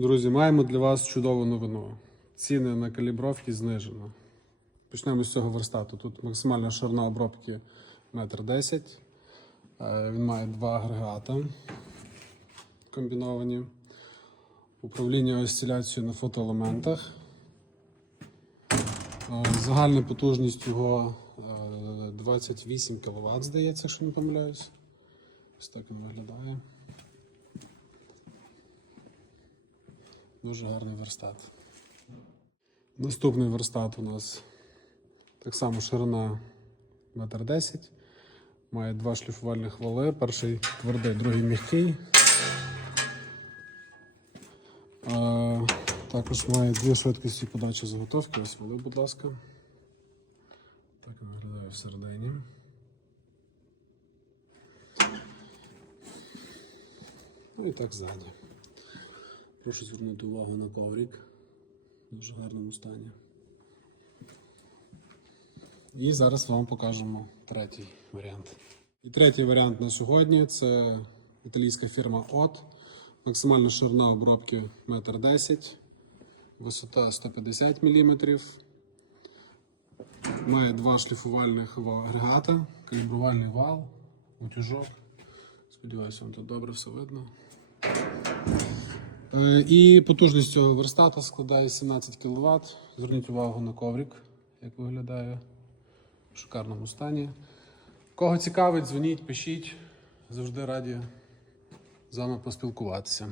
Друзі, маємо для вас чудову новину. Ціни на калібровки знижено. Почнемо з цього верстату. Тут максимальна ширина обробки 1,10 м. Е, Він має два агрегата комбіновані. Управління осциляцією на фотоелементах. Е, Загальна потужність його е, 28 кВт, здається, якщо не помиляюсь. Ось так він виглядає. Дуже гарний верстат. Наступний верстат у нас так само ширина 1,10 м. Має два шліфувальних вали. Перший твердий, другий м'який. Також має дві швидкості подачі заготовки. Ось вали, будь ласка. Так виглядає всередині. Ну і так ззаді. Прошу звернути увагу на коврик. В дуже гарному стані. І зараз вам покажемо третій варіант. І третій варіант на сьогодні це італійська фірма OT. Максимальна ширина обробки 1,10 м, висота 150 мм. Має два шліфувальних ва- агрегата, калібрувальний вал, утюжок. Сподіваюся, вам тут добре все видно. Е, І потужність цього верстата складає 17 кВт. Зверніть увагу на коврик, як виглядає в шикарному стані. Кого цікавить, дзвоніть, пишіть. Завжди раді з вами поспілкуватися.